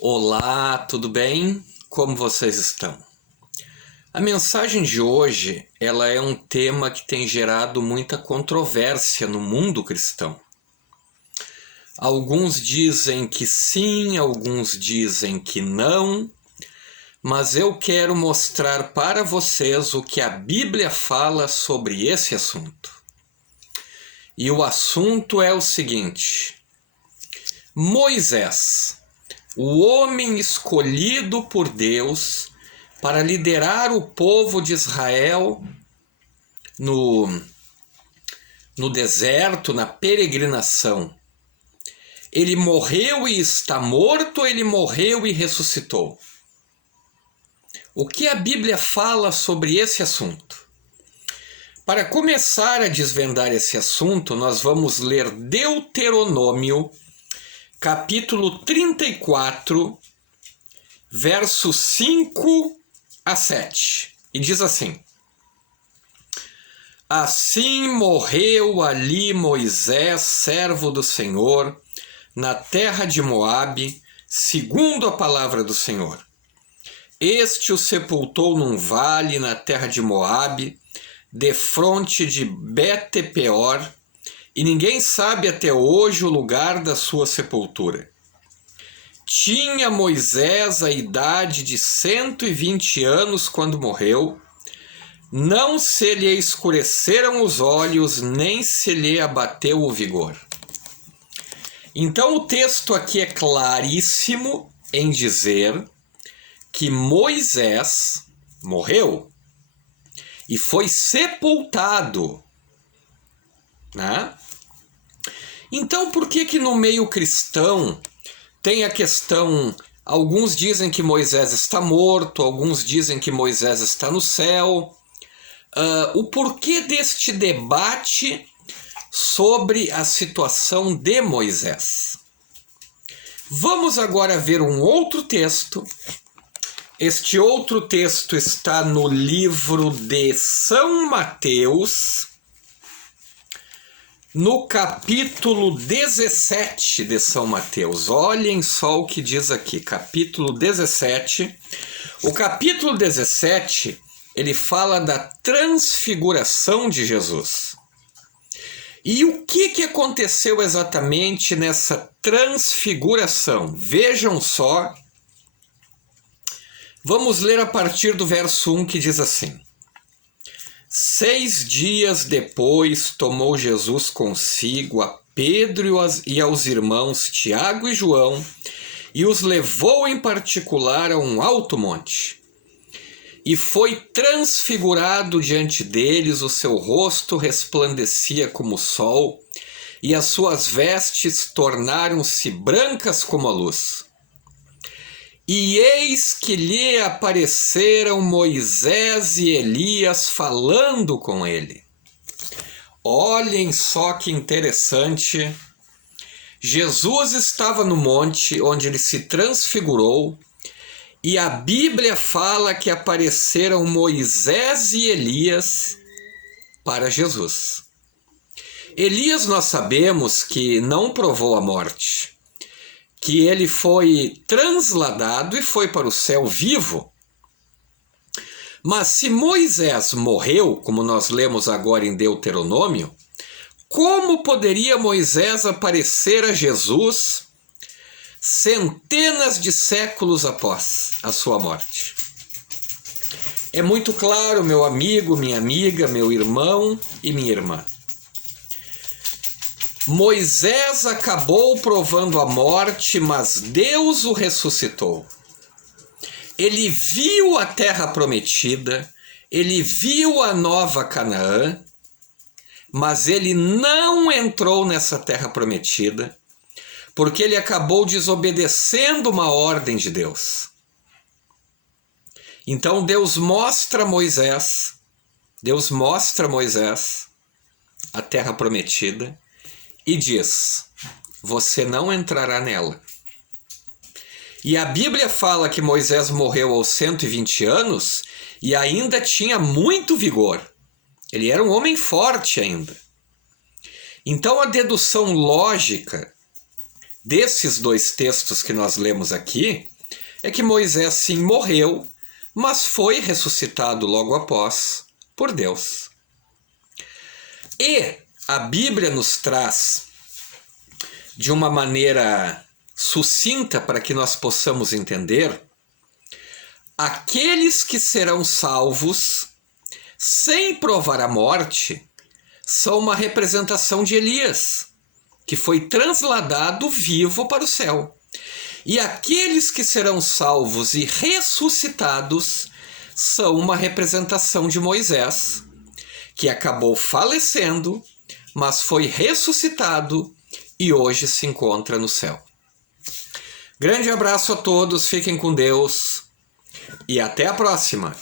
Olá, tudo bem? Como vocês estão? A mensagem de hoje, ela é um tema que tem gerado muita controvérsia no mundo cristão. Alguns dizem que sim, alguns dizem que não, mas eu quero mostrar para vocês o que a Bíblia fala sobre esse assunto. E o assunto é o seguinte: Moisés, o homem escolhido por Deus para liderar o povo de Israel no deserto, na peregrinação. Ele morreu e está morto, ele morreu e ressuscitou. O que a Bíblia fala sobre esse assunto? Para começar a desvendar esse assunto, nós vamos ler Deuteronômio, capítulo 34, versos 5 a 7. E diz assim: Assim morreu ali Moisés, servo do Senhor, na terra de Moabe, segundo a palavra do Senhor. Este o sepultou num vale na terra de Moabe, defronte de Bet-peor, e ninguém sabe até hoje o lugar da sua sepultura. Tinha Moisés a idade de 120 anos quando morreu. Não se lhe escureceram os olhos, nem se lhe abateu o vigor. Então o texto aqui é claríssimo em dizer que Moisés morreu e foi sepultado, né? Então por que no meio cristão tem a questão, alguns dizem que Moisés está morto, alguns dizem que Moisés está no céu. O porquê deste debate sobre a situação de Moisés? Vamos agora ver um outro texto. Este outro texto está no livro de São Mateus, no capítulo 17 de São Mateus. Olhem só o que diz aqui, capítulo 17. O capítulo 17, ele fala da transfiguração de Jesus. E o que aconteceu exatamente nessa transfiguração? Vejam só. Vamos ler a partir do verso 1, que diz assim: 6 dias depois tomou Jesus consigo a Pedro e aos irmãos Tiago e João e os levou em particular a um alto monte. E foi transfigurado diante deles, o seu rosto resplandecia como o sol e as suas vestes tornaram-se brancas como a luz. E eis que lhe apareceram Moisés e Elias falando com ele. Olhem só que interessante. Jesus estava no monte onde ele se transfigurou e a Bíblia fala que apareceram Moisés e Elias para Jesus. Elias, nós sabemos que não provou a morte, que ele foi transladado e foi para o céu vivo. Mas se Moisés morreu, como nós lemos agora em Deuteronômio, como poderia Moisés aparecer a Jesus centenas de séculos após a sua morte? É muito claro, meu amigo, minha amiga, meu irmão e minha irmã. Moisés acabou provando a morte, mas Deus o ressuscitou. Ele viu a terra prometida, ele viu a nova Canaã, mas ele não entrou nessa terra prometida, porque ele acabou desobedecendo uma ordem de Deus. Então Deus mostra a Moisés a terra prometida, e diz: você não entrará nela. E a Bíblia fala que Moisés morreu aos 120 anos e ainda tinha muito vigor. Ele era um homem forte ainda. Então a dedução lógica desses dois textos que nós lemos aqui é que Moisés sim morreu, mas foi ressuscitado logo após por Deus. E a Bíblia nos traz de uma maneira sucinta para que nós possamos entender: aqueles que serão salvos sem provar a morte são uma representação de Elias, que foi transladado vivo para o céu. E aqueles que serão salvos e ressuscitados são uma representação de Moisés, que acabou falecendo, mas foi ressuscitado e hoje se encontra no céu. Grande abraço a todos, fiquem com Deus e até a próxima!